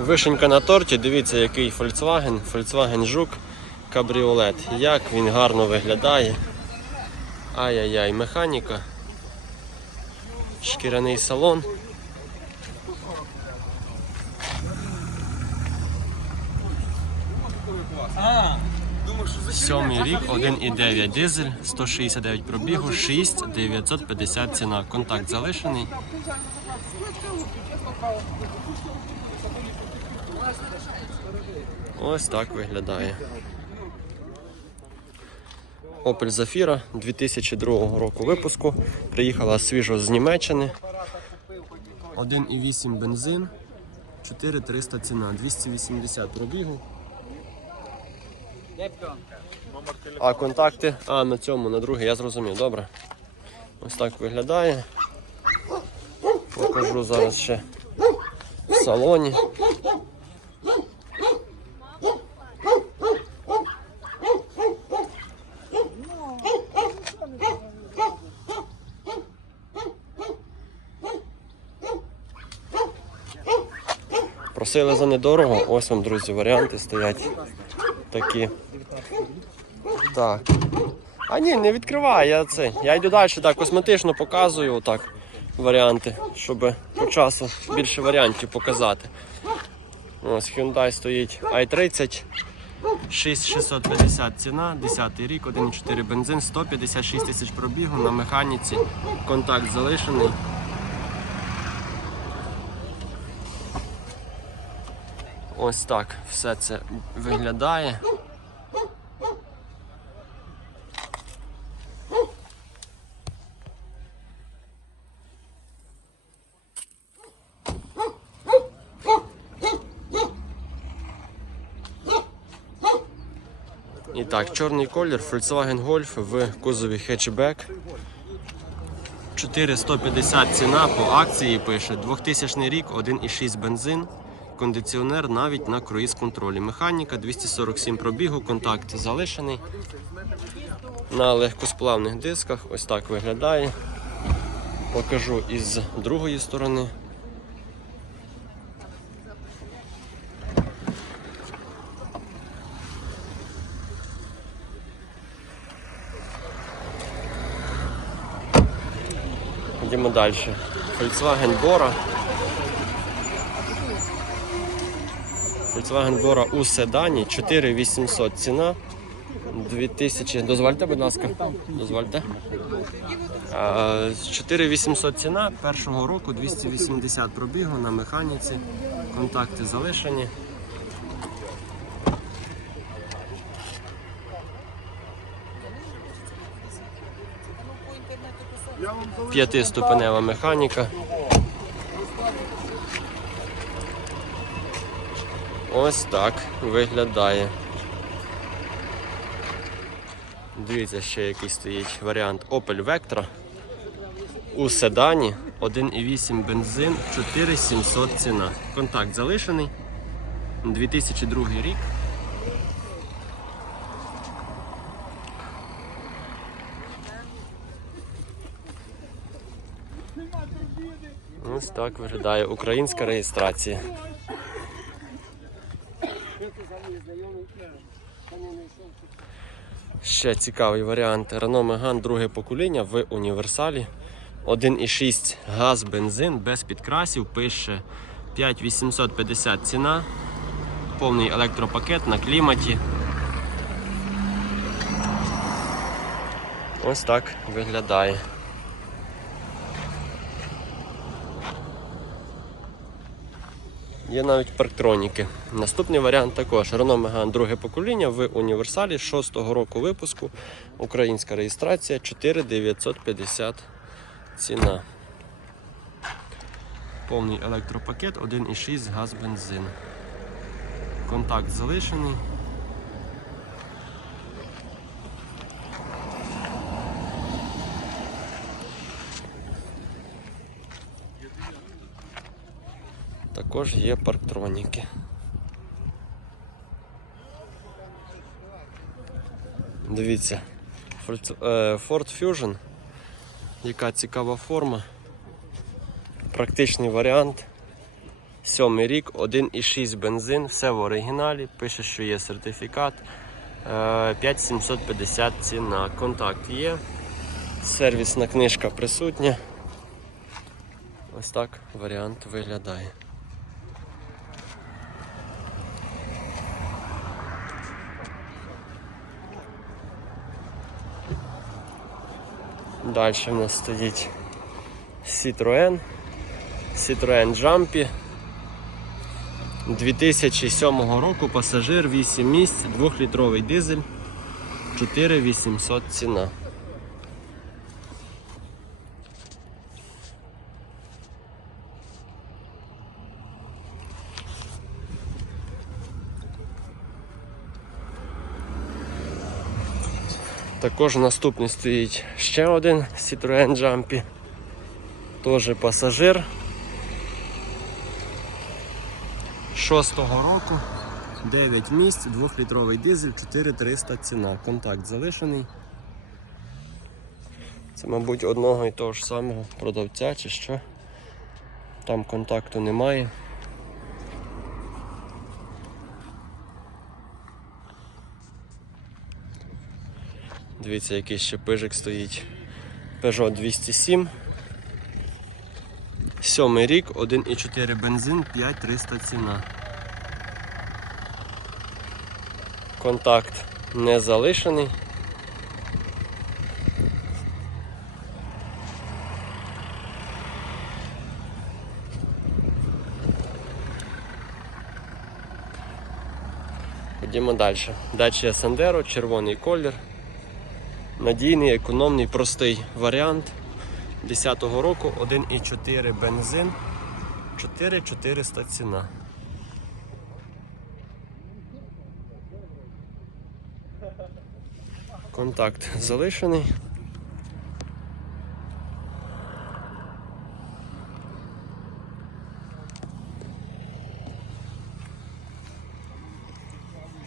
Вишенька на торті, дивіться, який Volkswagen, Volkswagen Жук кабріолет. Як він гарно виглядає. Ай-яй-яй, механіка. Шкіряний салон. Сьомий рік, 1,9 дизель, 169 пробігу, 6950 ціна. Контакт залишений. Ось так виглядає. Opel Zafira 2002 року випуску. Приїхала свіжо з Німеччини. 1,8 бензин, 4300 ціна, 280 пробігу. А контакти? А, на цьому, на другий, я зрозумів, добре. Ось так виглядає. Покажу зараз ще в салоні. Просили за недорого. Ось вам, друзі, варіанти стоять такі. Так. А ні, не відкривай, я це. Я йду далі, так, косметично показую отак варіанти, щоб по часу більше варіантів показати. Ось Hyundai стоїть i30. 6650 ціна, 10 рік, 1,4 бензин, 156 тисяч пробігу на механіці. Контакт залишений. Ось так все це виглядає. І так, чорний колір Volkswagen Golf в кузові хетчбек. 4150 ціна по акції пише 2000 рік, 1,6 бензин, кондиціонер навіть на круїз контролі. Механіка 247 пробігу, контакт залишений. На легкосплавних дисках ось так виглядає. Покажу із другої сторони. Йдемо далі. Volkswagen Bora. Volkswagen Bora у седані 4800 ціна. 2000. Дозвольте, будь ласка. Дозвольте. 4800 ціна першого року 280 пробігу на механіці. Контакти залишені. П'ятиступенева механіка. Ось так виглядає. Дивіться, ще який стоїть варіант Opel Vectra. У седані 1,8 бензин, 4700 ціна. Контакт залишений. 2002 рік. Ось так виглядає українська реєстрація. Ще цікавий варіант. Renault Megane друге покоління в універсалі. 1,6 газ, бензин без підкрасів. Пише 5850 ціна. Повний електропакет на кліматі. Ось так виглядає. Є навіть парктроніки. Наступний варіант також Renault Megane друге покоління в універсалі 6-го року випуску. Українська реєстрація 4950 ціна. Повний електропакет 1,6 газ бензин. Контакт залишений. Також є парктроніки. Дивіться, е, Ford Fusion, яка цікава форма, практичний варіант. Сьомий рік, 1,6 бензин, все в оригіналі. Пише, що є сертифікат. Е, 5750 ціна. Контакт є. Сервісна книжка присутня. Ось так варіант виглядає. Далі в нас стоїть Citroën. Citroën Jumpy. 2007 року пасажир 8 місць, 2-літровий дизель, 4800 ціна. Також наступний стоїть ще один Citroën Jumpy. Теж пасажир. Шостого року. 9 місць, 2-літровий дизель, 4300 ціна. Контакт залишений. Це, мабуть, одного і того ж самого продавця чи що. Там контакту немає. Дивіться, який ще пижик стоїть. Peugeot 207. Сьомий рік, 1,4 бензин, 5300 ціна. Контакт не залишений. Ходімо далі. Дача Сандеро, червоний колір. Надійний, економний, простий варіант. 10-го року 1,4 бензин, 4400 ціна. Контакт залишений.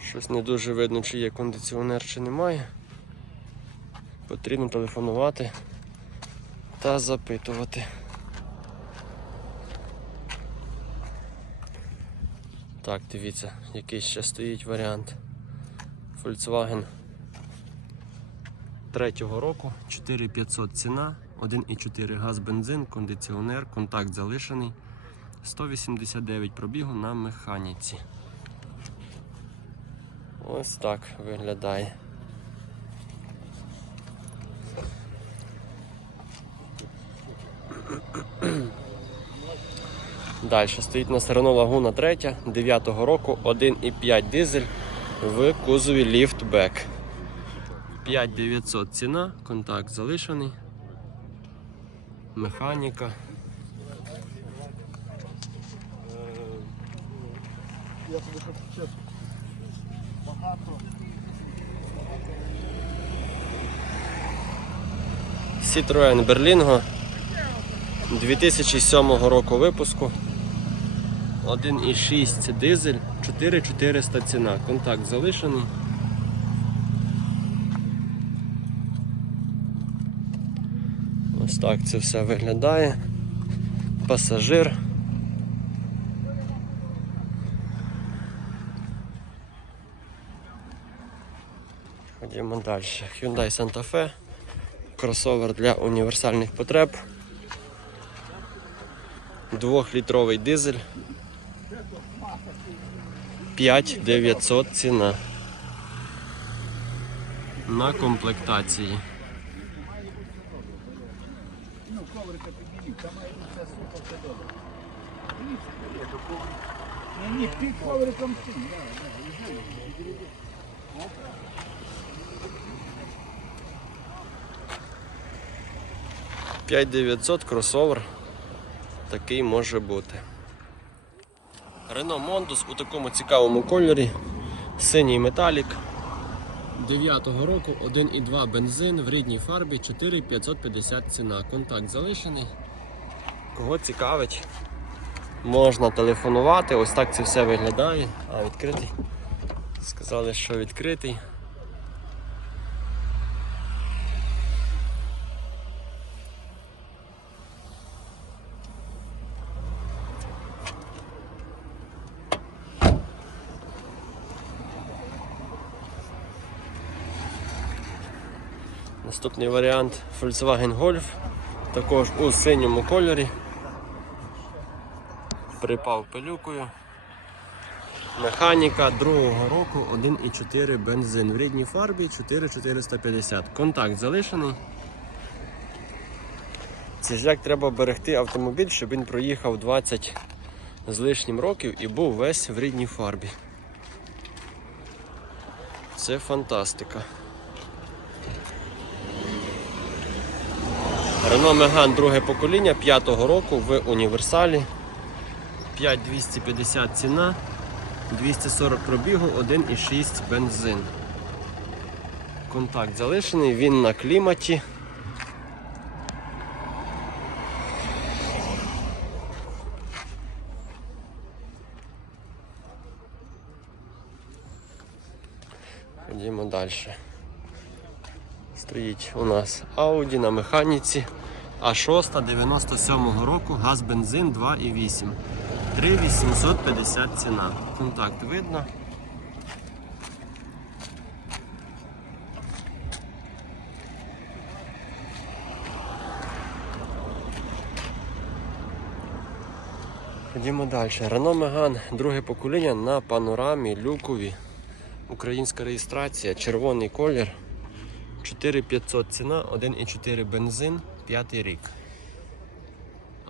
Щось не дуже видно, чи є кондиціонер, чи немає. Потрібно телефонувати та запитувати. Так, дивіться, який ще стоїть варіант. Volkswagen третього року, 4500 ціна, 1,4 газ бензин, кондиціонер, контакт залишений. 189 пробігу на механіці. Ось так виглядає. Далі стоїть на Renault Лагуна 3 9-го року 1,5 дизель в кузові ліфтбек. 5900 ціна, контакт залишений. Механіка. Я чесно. Багато. Citroen Berlingo 2007 року випуску. 1,6 дизель, 4400 ціна. Контакт залишений. Ось так це все виглядає. Пасажир. Ходімо далі. Hyundai Santa Fe. Кросовер для універсальних потреб. Двохлітровий дизель. 5900 ціна. На комплектації. Ну, коврика підніміть, там все добре. Є до. Ні, ні, під ковриком всім, да, да, іди. 5900 кросовер. Такий може бути. Renault Mondus у такому цікавому кольорі. Синій металік. 9-го року 1,2 бензин в рідній фарбі 4550 ціна. Контакт залишений. Кого цікавить, можна телефонувати. Ось так це все виглядає. А, відкритий. Сказали, що відкритий. Наступний варіант Volkswagen Golf. Також у синьому кольорі. Припав пилюкою. Механіка другого року 1,4 бензин. В рідній фарбі 4450. Контакт залишений. Це ж як треба берегти автомобіль, щоб він проїхав 20 з лишнім років і був весь в рідній фарбі. Це фантастика. Renault Megane друге покоління 5-го року в універсалі. 5250 ціна, 240 пробігу, 1,6 бензин. Контакт залишений, він на кліматі. Ходімо далі. Стоїть у нас Audi на механіці А6 97-го року, газ бензин 2,8. 3850 ціна. Контакт видно. Ходімо далі. Renault Megane, друге покоління на панорамі люкові. Українська реєстрація, червоний колір. 4500 ціна, 1,4 бензин, п'ятий рік.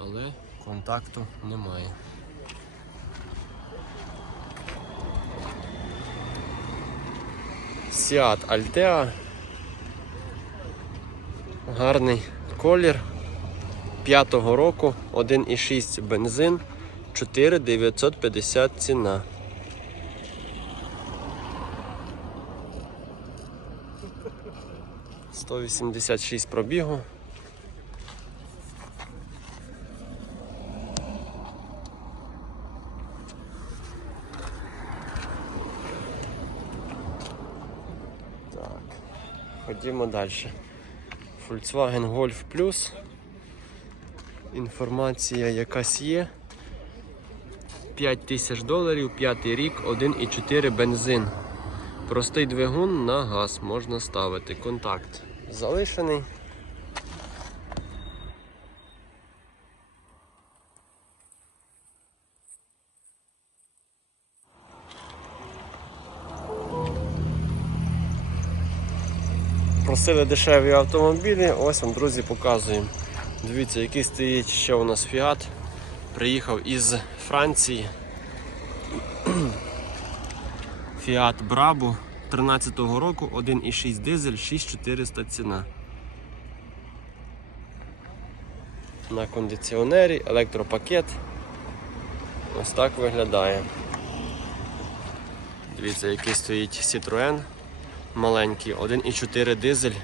Але контакту немає. Seat Altea. Гарний колір. П'ятого року 1,6 бензин, 4950 ціна. Сто вісімдесят шість пробігу. Так, ходімо далі. Volkswagen Golf Plus. Інформація якась є. 5 тисяч доларів, п'ятий рік, 1,4 бензин. Простий двигун на газ можна ставити. Контакт залишений. Просили дешеві автомобілі, ось вам, друзі, показуємо. Дивіться, який стоїть ще у нас Фіат. Приїхав із Франції. Фіат Брабу 13-го року 1,6 дизель, 6400 ціна. На кондиціонері, електропакет. Ось так виглядає. Дивіться, який стоїть Citroën маленький, 1,4 дизель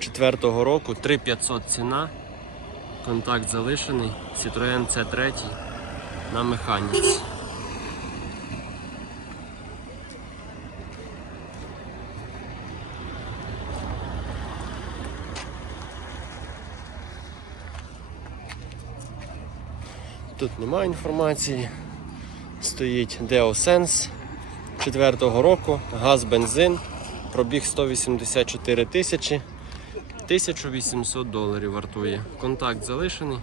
4-го року, 3500 ціна. Контакт залишений. Citroën C3 на механіці. Тут немає інформації. Стоїть DeoSense 4-го року, газ, бензин, пробіг 184 тисячі, 1800 доларів вартує. Контакт залишений.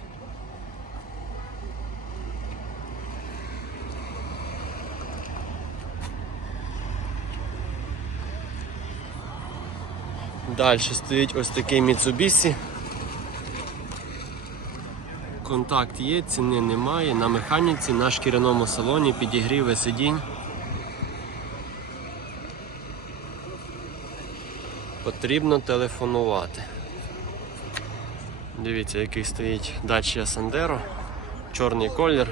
Далі стоїть ось такий Mitsubishi. Контакт є, ціни немає. На механіці, на шкіряному салоні, підігріви сидінь. Потрібно телефонувати. Дивіться, який стоїть Dacia Sandero. Чорний колір.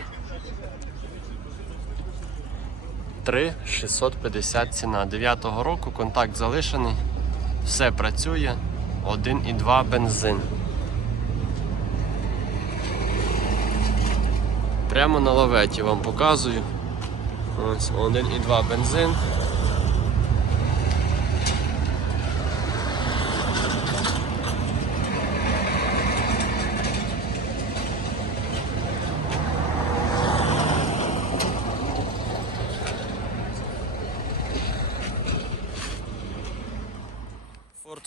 3,650 ціна. 9-го року контакт залишений. Все працює. 1,2 бензин. Прямо на лаветі вам показую. Ось 1,2 бензин.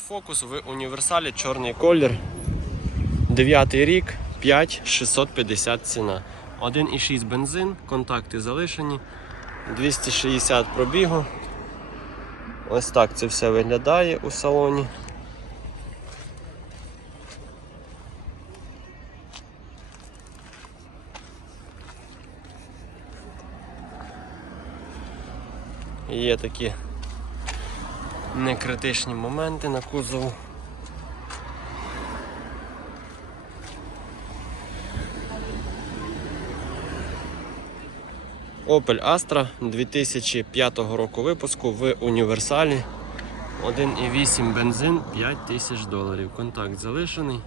Focus в універсалі чорний колір. Дев'ятий рік, 5650 ціна. 1,6 бензин, контакти залишені, 260 пробігу. Ось так це все виглядає у салоні. Є такі некритичні моменти на кузову. Opel Astra 2005 року випуску в універсалі. 1,8 бензин 5 тисяч доларів. Контакт залишений.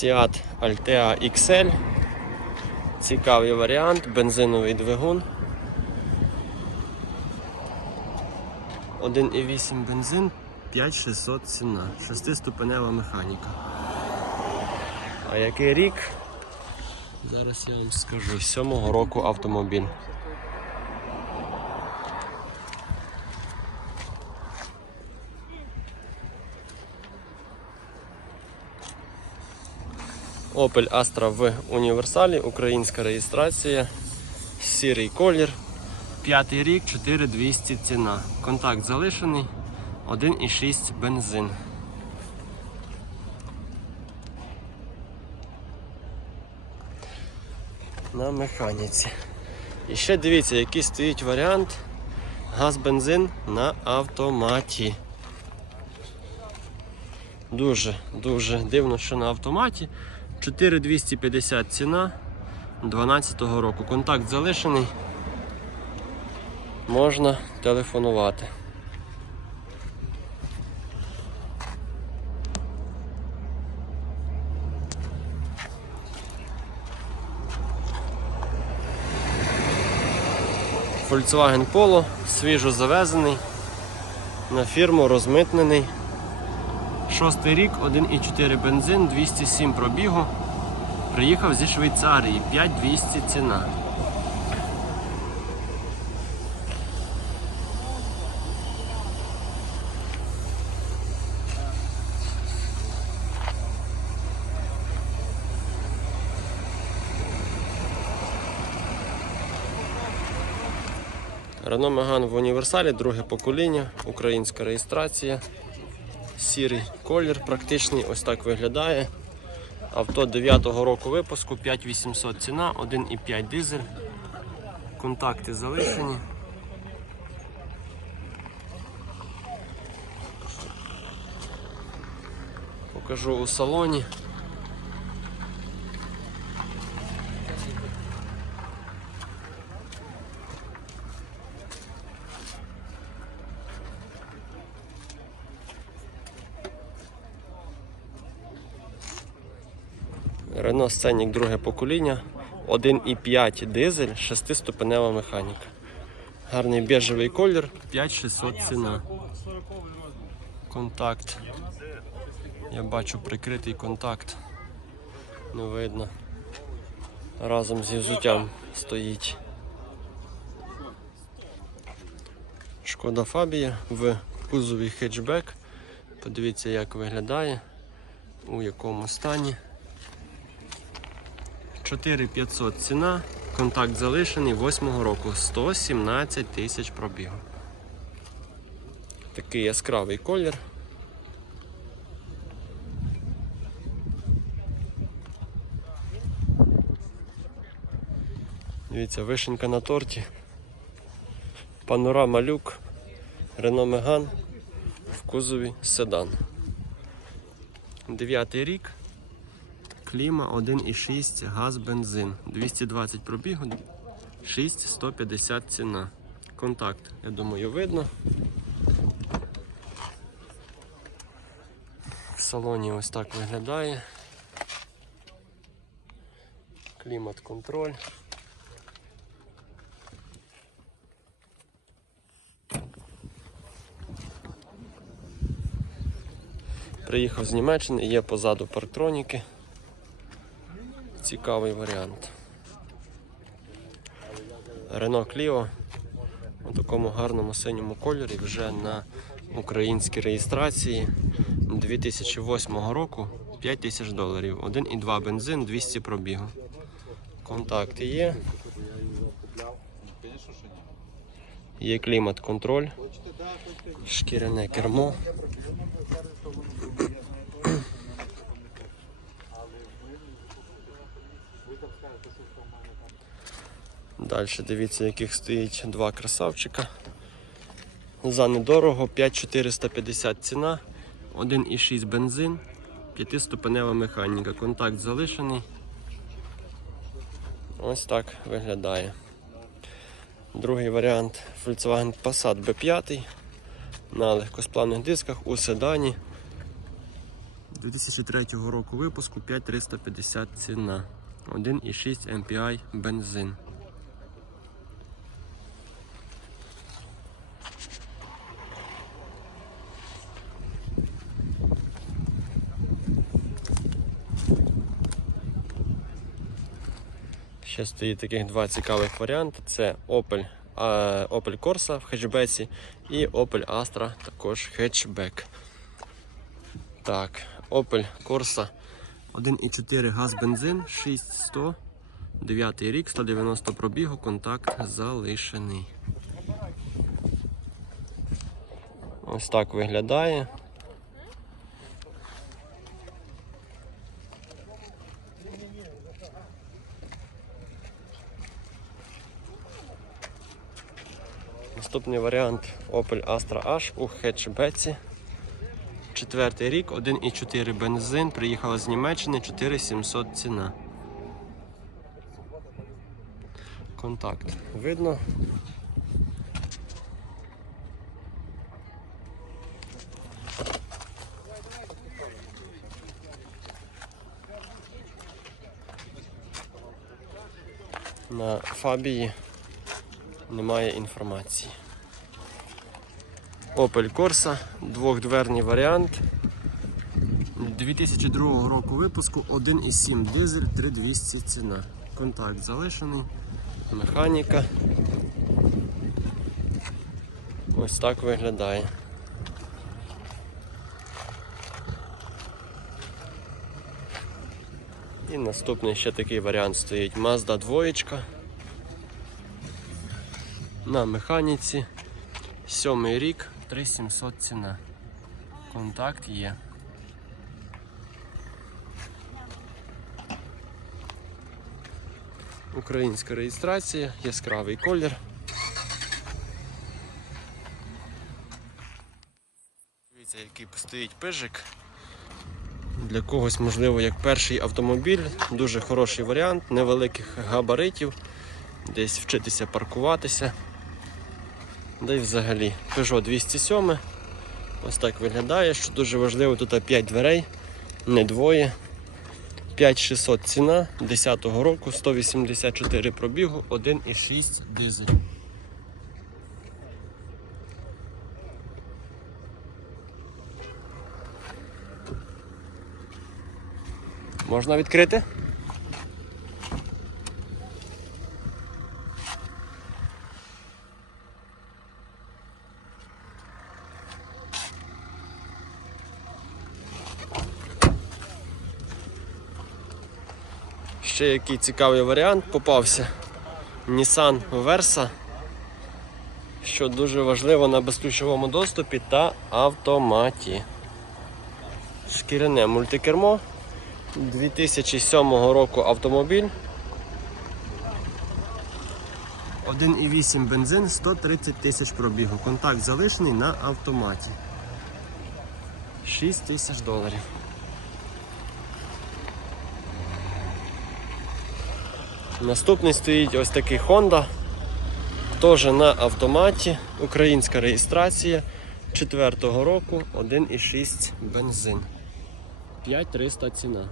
Seat Altea XL. Цікавий варіант, бензиновий двигун. 1,8 бензин, 5600 ціна, 6-ступенева механіка. А який рік? Зараз я вам скажу. 7-го року автомобіль. Opel Astra в універсалі, українська реєстрація, сірий колір, п'ятий рік, 4200 ціна. Контакт залишений, 1,6 бензин. На механіці. І ще дивіться, який стоїть варіант газ-бензин на автоматі. Дуже, дуже дивно, що на автоматі. 4250 ціна 12-го року. Контакт залишений. Можна телефонувати. Volkswagen Polo свіжо завезений, на фірму розмитнений. Шостий рік, 1,4 бензин, 207 пробігу. Приїхав зі Швейцарії, 5200 ціна. Renault Megane в універсалі, друге покоління, українська реєстрація сірий колір практичний, ось так виглядає. Авто 9-го року випуску, 5800 ціна, 1,5 дизель. Контакти залишені. Покажу у салоні. Renault друге покоління, 1,5 дизель, 6-ступенева механіка. Гарний біжевий колір, 5600 ціна. Контакт. Я бачу прикритий контакт. Не видно. Разом зі взуттям стоїть. Шкода Фабія в кузові хетчбек. Подивіться, як виглядає, у якому стані. 4500 ціна, контакт залишений 8 року, 117 тисяч пробігу. Такий яскравий колір. Дивіться, вишенька на торті. Панорама люк, Renault Megane в кузові седан. Дев'ятий рік. Кліма 1,6 газ бензин. 220 пробігу, 6150 ціна. Контакт, я думаю, видно. В салоні ось так виглядає. Клімат контроль. Приїхав з Німеччини, є позаду парктроніки. Цікавий варіант. Рено Кліо у такому гарному синьому кольорі вже на українській реєстрації 2008 року 5 тисяч доларів. 1,2 бензин, 200 пробігу. Контакти є. Є клімат-контроль, шкіряне кермо. Далі дивіться, яких стоїть два красавчика. За недорого 5450 ціна, 1,6 бензин, 5-ступенева механіка. Контакт залишений. Ось так виглядає. Другий варіант Volkswagen Passat B5 на легкосплавних дисках у седані. 2003 року випуску 5350 ціна. 1,6 MPI бензин. Ще стоїть таких два цікавих варіанти. Це Opel, Opel Corsa в хетчбеці і Opel Astra також хетчбек. Так, Opel Corsa 1,4 газ бензин 6100. 9 рік, 190 пробігу, контакт залишений. Ось так виглядає. Наступний варіант Opel Astra H у хетчбеці. Четвертий рік, 1,4 бензин, приїхала з Німеччини, 4700 ціна. Контакт видно. На Фабії немає інформації. Opel Corsa, двохдверний варіант. 2002 року випуску 1,7 дизель 3200 ціна. Контакт залишений, механіка. Ось так виглядає. І наступний ще такий варіант стоїть Mazda 2 на механіці. Сьомий рік, 3700 ціна. Контакт є. Українська реєстрація, яскравий колір. Дивіться, який стоїть пижик. Для когось, можливо, як перший автомобіль, дуже хороший варіант, невеликих габаритів, десь вчитися паркуватися. Да й взагалі Peugeot 207. Ось так виглядає, що дуже важливо, тут 5 дверей, не двоє. 5600 ціна 10-го року, 184 пробігу, 1,6 дизель. Можна відкрити? Ще який цікавий варіант попався. Nissan Versa, що дуже важливо на безключовому доступі та автоматі. Шкіряне мультикермо. 2007 року автомобіль. 1,8 бензин, 130 тисяч пробігу. Контакт залишений на автоматі. 6 тисяч доларів. Наступний стоїть ось такий Honda. Теж на автоматі. Українська реєстрація 4-го року 1,6 бензин. 5300 ціна.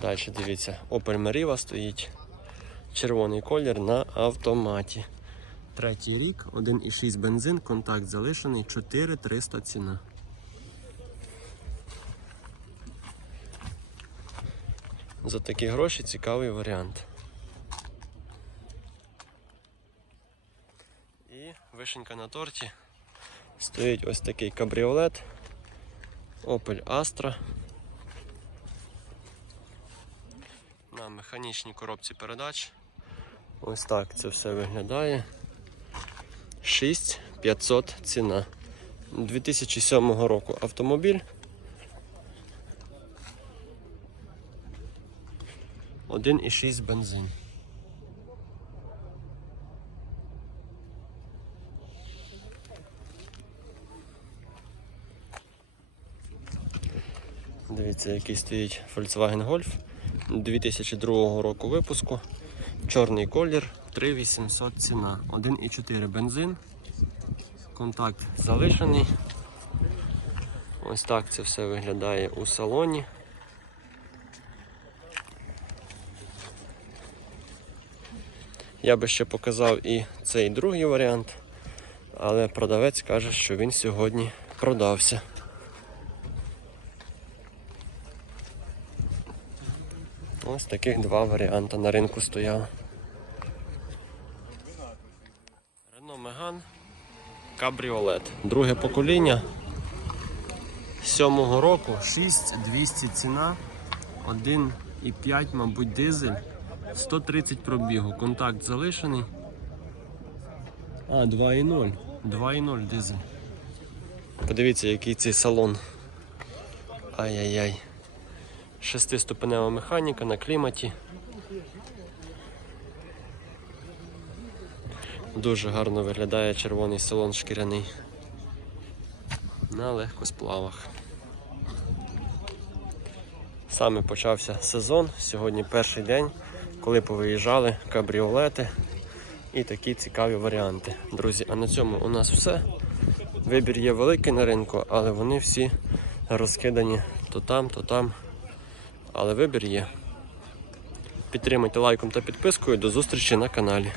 Далі дивіться, Opel Meriva стоїть. Червоний колір на автоматі. Третій рік, 1,6 бензин, контакт залишений, 4300 ціна. За такі гроші цікавий варіант. І вишенька на торті. Стоїть ось такий кабріолет Opel Astra. Механічній коробці передач. Ось так це все виглядає. 6500 ціна. 2007 року автомобіль. 1,6 бензин. Дивіться, який стоїть Volkswagen Golf 2002 року випуску. Чорний колір, 3800 ціна. 1,4 бензин. Контакт залишений. Ось так це все виглядає у салоні. Я би ще показав і цей другий варіант, але продавець каже, що він сьогодні продався. Ось таких два варіанти на ринку стояло. Рено Меган Кабріолет. Друге покоління. Сьомого року 6200 ціна, 1,5, мабуть, дизель, 130 пробігу. Контакт залишений. А, 2,0. 2,0 дизель. Подивіться, який цей салон. Ай-яй-яй. Шестиступенева механіка на кліматі. Дуже гарно виглядає червоний салон шкіряний. На легкосплавах. Саме почався сезон. Сьогодні перший день, коли повиїжджали кабріолети і такі цікаві варіанти. Друзі, а на цьому у нас все. Вибір є великий на ринку, але вони всі розкидані то там, то там. Але вибір є. Підтримайте лайком та підпискою. До зустрічі на каналі.